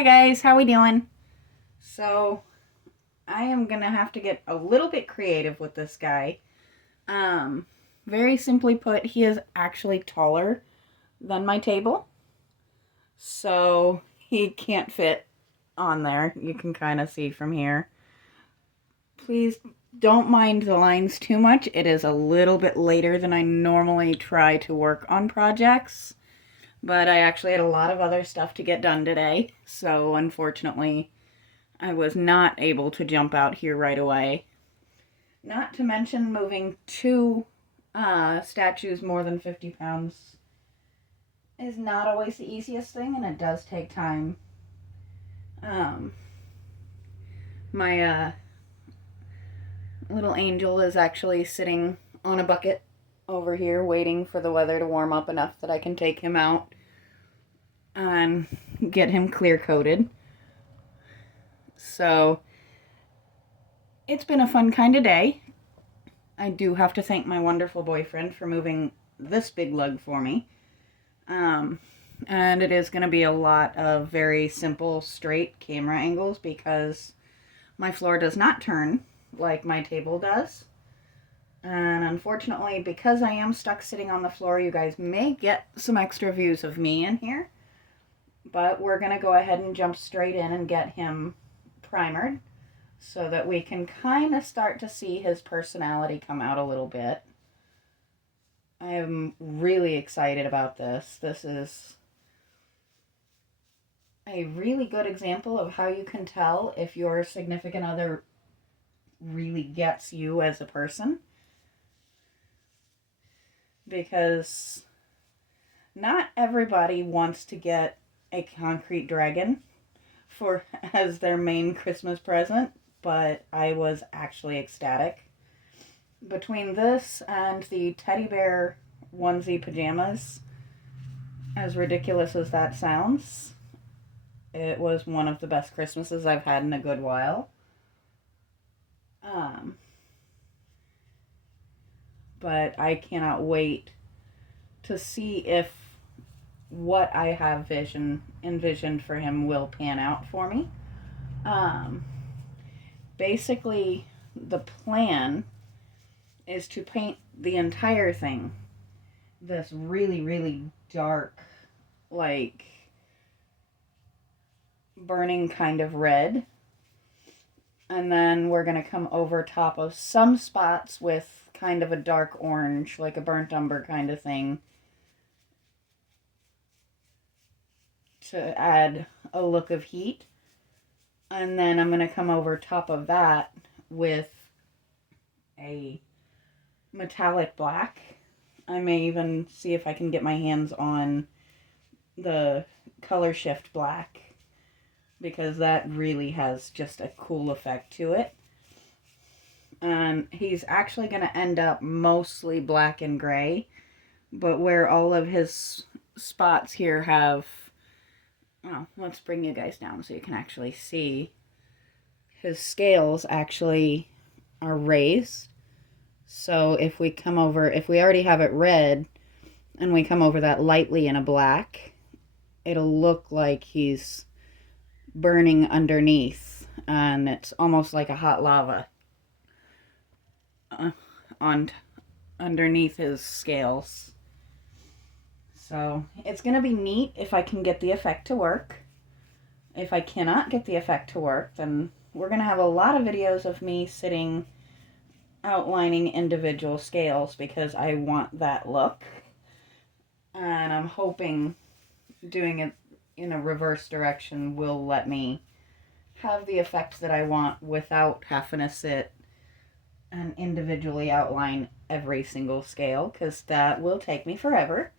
Hi guys, how we doing? So, I am gonna have to get a little bit creative with this guy. Um, Very simply put, he is actually taller than my table, so he can't fit on there. You can kind of see from here. Please don't mind the lines too much. It is a little bit later than I normally try to work on projects, but I actually had a lot of other stuff to get done today, so unfortunately I was not able to jump out here right away. Not to mention moving two statues more than 50 pounds is not always the easiest thing, and it does take time. Um, my little angel is actually sitting on a bucket over here waiting for the weather to warm up enough that I can take him out and get him clear coated. So it's been a fun kind of day. I do have to thank my wonderful boyfriend for moving this big lug for me. Um, and it is going to be a lot of very simple, straight camera angles because my floor does not turn like my table does. And unfortunately, because I am stuck sitting on the floor, you guys may get some extra views of me in here. But we're going to go ahead and jump straight in and get him primered so that we can kind of start to see his personality come out a little bit. I am really excited about this. This is a really good example of how you can tell if your significant other really gets you as a person. Because not everybody wants to get a concrete dragon for as their main Christmas present, but I was actually ecstatic. Between this and the teddy bear onesie pajamas, as ridiculous as that sounds, it was one of the best Christmases I've had in a good while. Um, but I cannot wait to see if what I have envisioned for him will pan out for me. Um, Basically, the plan is to paint the entire thing this really, really dark, like burning kind of red. And then we're going to come over top of some spots with kind of a dark orange, like a burnt umber kind of thing, to add a look of heat. And then I'm going to come over top of that with a metallic black. I may even see if I can get my hands on the color shift black, because that really has just a cool effect to it. And he's actually going to end up mostly black and gray, but where all of his spots here have, oh, let's bring you guys down so you can actually see. His scales actually are raised. So if we come over, if we already have it red and we come over that lightly in a black, it'll look like he's burning underneath, and it's almost like a hot lava on underneath his scales. So it's going to be neat if I can get the effect to work. If I cannot get the effect to work, then we're going to have a lot of videos of me sitting outlining individual scales because I want that look. And I'm hoping doing it in a reverse direction will let me have the effect that I want without having to sit and individually outline every single scale, because that will take me forever.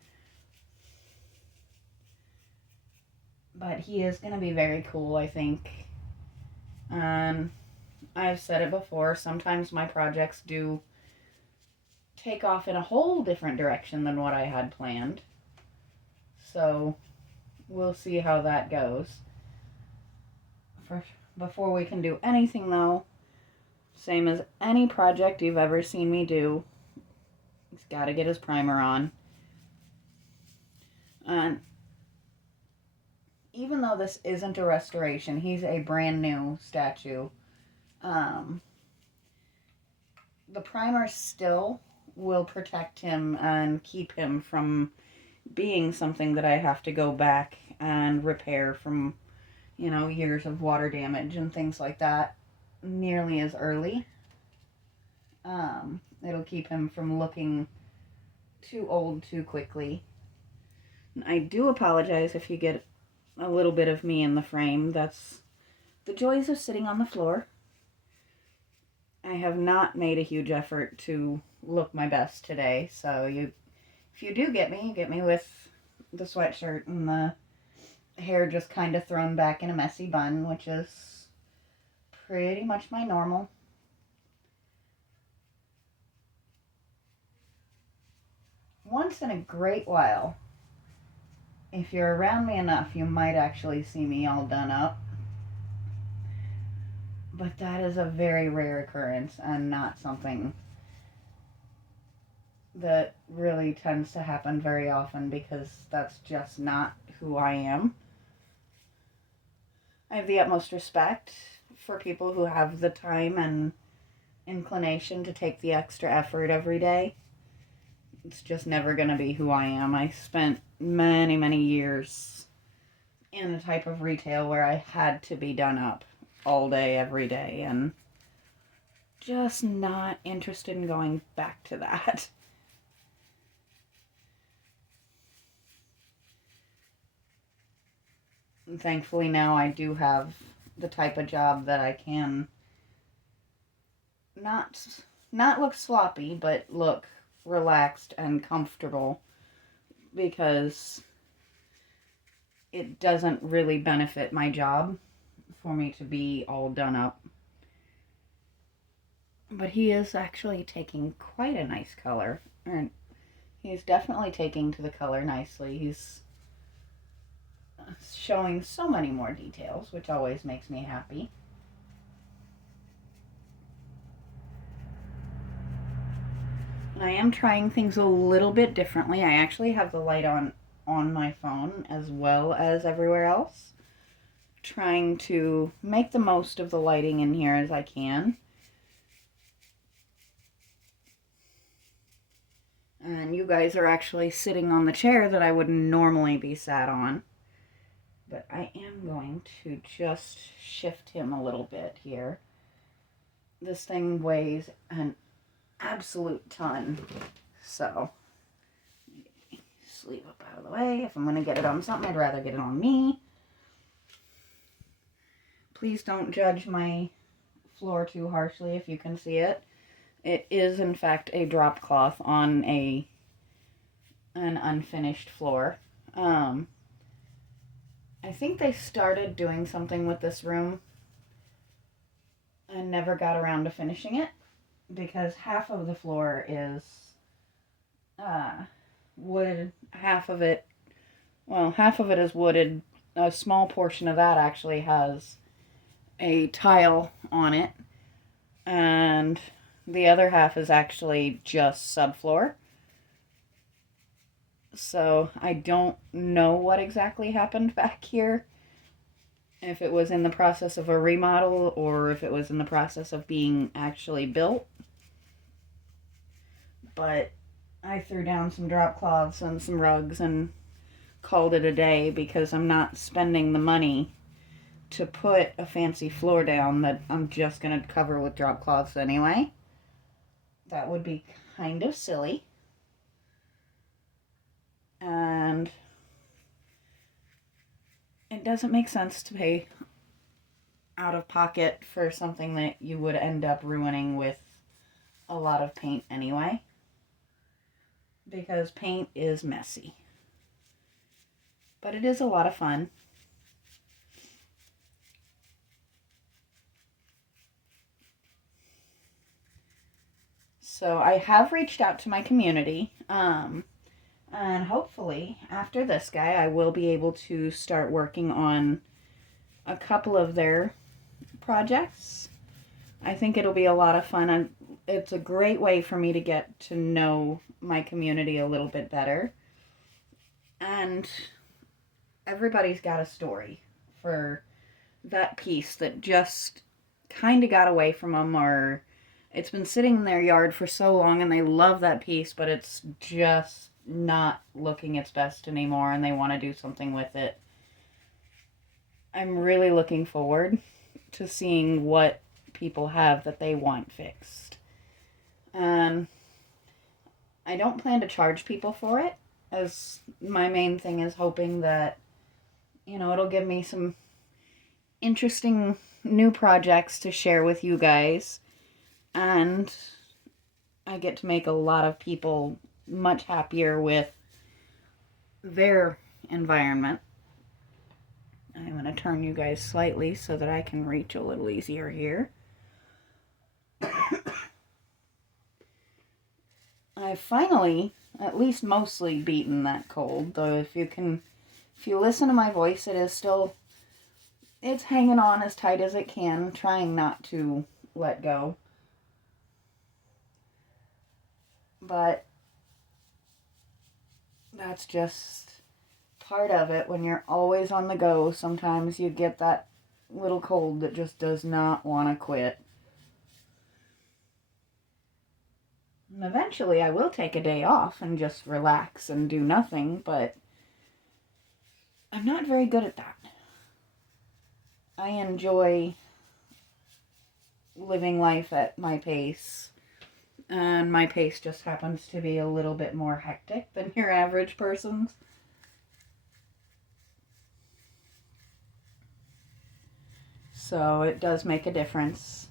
But he is going to be very cool, I think. And I've said it before, sometimes my projects do take off in a whole different direction than what I had planned. So we'll see how that goes. Before we can do anything, though, same as any project you've ever seen me do, he's got to get his primer on. And even though this isn't a restoration, he's a brand new statue. Um, the primer still will protect him and keep him from being something that I have to go back and repair from, years of water damage and things like that nearly as early. It'll keep him from looking too old too quickly. I do apologize if you get a little bit of me in the frame. That's the joys of sitting on the floor. I have not made a huge effort to look my best today, so if you do get me, you get me with the sweatshirt and the hair just kind of thrown back in a messy bun, which is pretty much my normal. Once in a great while, if you're around me enough, you might actually see me all done up. But that is a very rare occurrence and not something that really tends to happen very often because that's just not who I am. I have the utmost respect for people who have the time and inclination to take the extra effort every day. It's just never going to be who I am. I spent many, many years in a type of retail where I had to be done up all day, every day, and just not interested in going back to that. And thankfully now I do have the type of job that I can not look sloppy, but look relaxed and comfortable, because it doesn't really benefit my job for me to be all done up. But he is actually taking quite a nice color. He's definitely taking to the color nicely. He's showing so many more details, which always makes me happy. And I am trying things a little bit differently. I actually have the light on my phone as well as everywhere else, trying to make the most of the lighting in here as I can. And you guys are actually sitting on the chair that I would normally be sat on. But I am going to just shift him a little bit here. This thing weighs an absolute ton. So, sleeve up out of the way. If I'm going to get it on something, I'd rather get it on me. Please don't judge my floor too harshly if you can see it. It is, in fact, a drop cloth on an unfinished floor. I think they started doing something with this room and never got around to finishing it, because half of the floor is wood, half of it is wooded. A small portion of that actually has a tile on it, and the other half is actually just subfloor. So I don't know what exactly happened back here. If it was in the process of a remodel or if it was in the process of being actually built. But I threw down some drop cloths and some rugs and called it a day, because I'm not spending the money to put a fancy floor down that I'm just going to cover with drop cloths anyway. That would be kind of silly. And it doesn't make sense to pay out of pocket for something that you would end up ruining with a lot of paint anyway. Because paint is messy. But it is a lot of fun. So I have reached out to my community, and hopefully after this guy I will be able to start working on a couple of their projects. I think it'll be a lot of fun, and it's a great way for me to get to know my community a little bit better. And everybody's got a story for that piece that just kind of got away from them, or it's been sitting in their yard for so long and they love that piece, but it's just not looking its best anymore and they want to do something with it. I'm really looking forward to seeing what people have that they want fixed. I don't plan to charge people for it, as my main thing is hoping that, it'll give me some interesting new projects to share with you guys. And I get to make a lot of people much happier with their environment. I'm going to turn you guys slightly so that I can reach a little easier here. I've finally, at least mostly, beaten that cold. Though if you listen to my voice, it's hanging on as tight as it can, trying not to let go. But that's just part of it. When you're always on the go, sometimes you get that little cold that just does not want to quit. And eventually I will take a day off and just relax and do nothing, but I'm not very good at that. I enjoy living life at my pace, and my pace just happens to be a little bit more hectic than your average person's. So it does make a difference.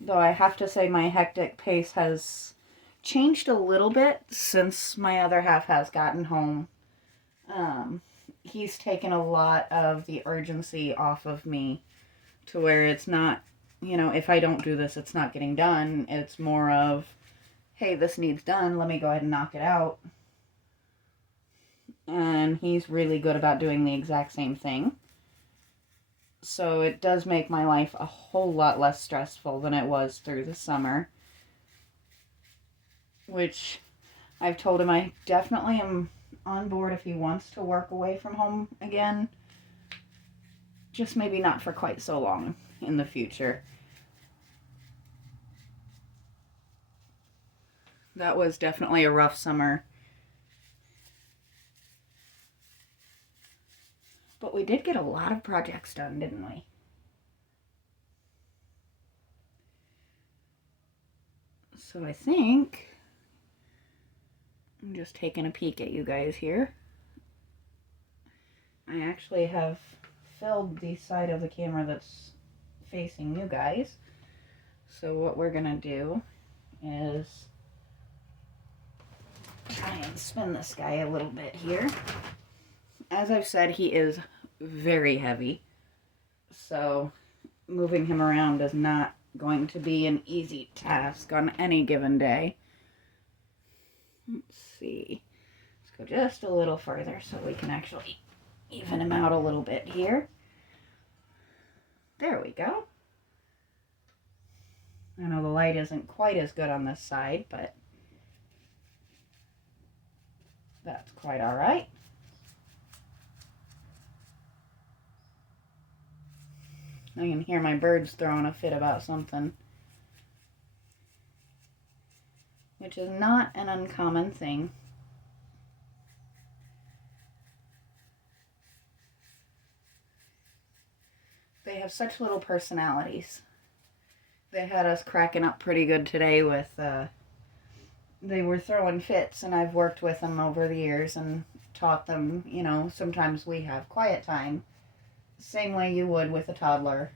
Though I have to say my hectic pace has changed a little bit since my other half has gotten home. He's taken a lot of the urgency off of me to where it's not, if I don't do this, it's not getting done. It's more of, hey, this needs done. Let me go ahead and knock it out. And he's really good about doing the exact same thing. So it does make my life a whole lot less stressful than it was through the summer. Which I've told him I definitely am on board if he wants to work away from home again. Just maybe not for quite so long in the future. That was definitely a rough summer. But we did get a lot of projects done, didn't we? So I think I'm just taking a peek at you guys here. I actually have filled the side of the camera that's facing you guys. So what we're gonna do is try and spin this guy a little bit here. As I've said, he is very heavy, so moving him around is not going to be an easy task on any given day. Let's see. Let's go just a little further so we can actually even him out a little bit here. There we go. I know the light isn't quite as good on this side, but that's quite all right. I can hear my birds throwing a fit about something, which is not an uncommon thing. They have such little personalities. They had us cracking up pretty good today with, they were throwing fits, and I've worked with them over the years and taught them, sometimes we have quiet time. Same way you would with a toddler.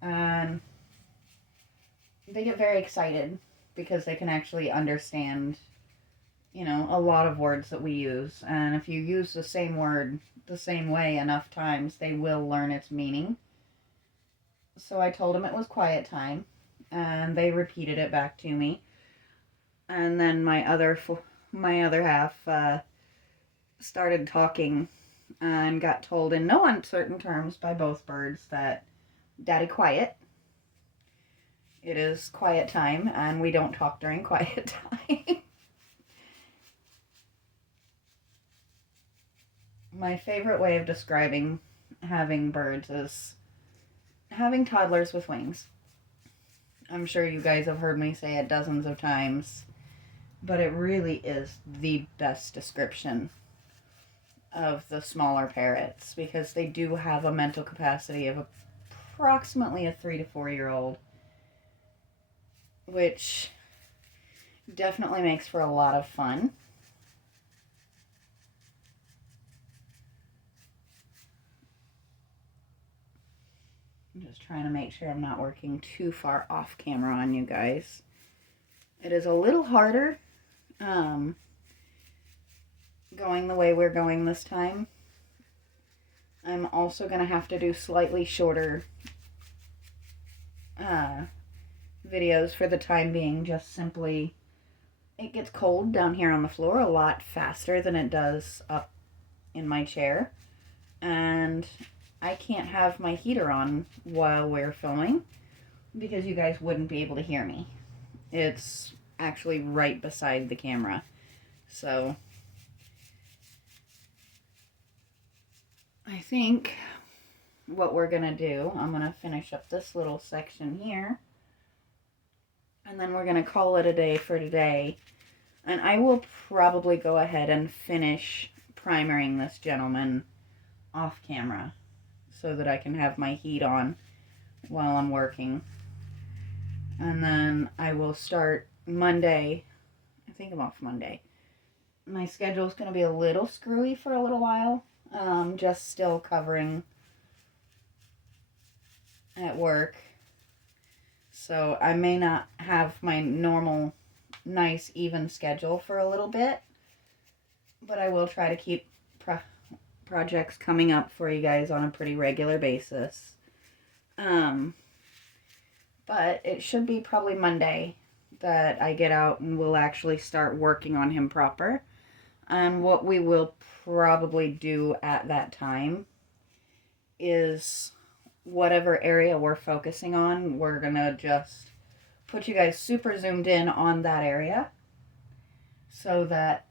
And they get very excited because they can actually understand, a lot of words that we use. And if you use the same word the same way enough times, they will learn its meaning. So I told them it was quiet time, and they repeated it back to me. And then my other half started talking and got told in no uncertain terms by both birds that, Daddy, quiet. It is quiet time, and we don't talk during quiet time. My favorite way of describing having birds is having toddlers with wings. I'm sure you guys have heard me say it dozens of times, but it really is the best description of the smaller parrots because they do have a mental capacity of approximately a 3 to 4 year old, which definitely makes for a lot of fun. I'm just trying to make sure I'm not working too far off camera on you guys. It is a little harder going the way we're going this time. I'm also going to have to do slightly shorter videos for the time being, just simply it gets cold down here on the floor a lot faster than it does up in my chair, and I can't have my heater on while we're filming because you guys wouldn't be able to hear me. It's actually right beside the camera, so I think what we're gonna do, I'm gonna finish up this little section here, and then we're gonna call it a day for today. And I will probably go ahead and finish primering this gentleman off camera so that I can have my heat on while I'm working. And then I will start Monday. I think I'm off Monday. My schedule's going to be a little screwy for a little while. Just still covering at work. So I may not have my normal nice even schedule for a little bit, but I will try to keep projects coming up for you guys on a pretty regular basis. But it should be probably Monday that I get out and we'll actually start working on him proper. And what we will probably do at that time is whatever area we're focusing on, we're gonna just put you guys super zoomed in on that area so that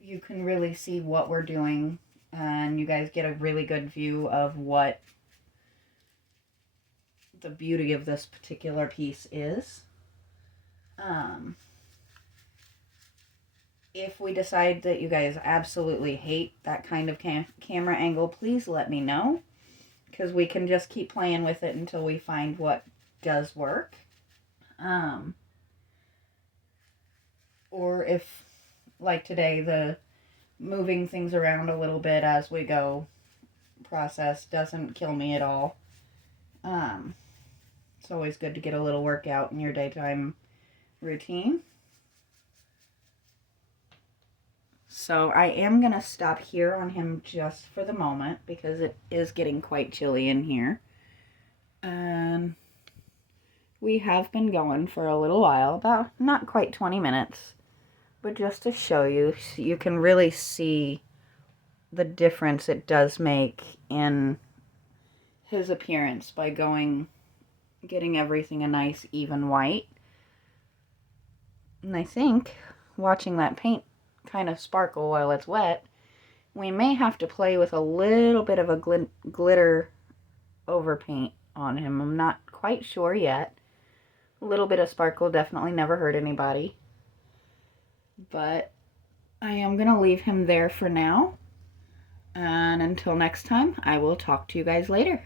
you can really see what we're doing and you guys get a really good view of what the beauty of this particular piece is. If we decide that you guys absolutely hate that kind of camera angle, please let me know, because we can just keep playing with it until we find what does work. Or if, like today, the moving things around a little bit as we go process doesn't kill me at all. It's always good to get a little workout in your daytime routine. So I am going to stop here on him just for the moment because it is getting quite chilly in here. We have been going for a little while, about not quite 20 minutes. But just to show you, you can really see the difference it does make in his appearance by getting everything a nice even white. And I think watching that paint kind of sparkle while it's wet, we may have to play with a little bit of a glitter overpaint on him. I'm not quite sure yet. A little bit of sparkle definitely never hurt anybody. But I am going to leave him there for now. And until next time, I will talk to you guys later.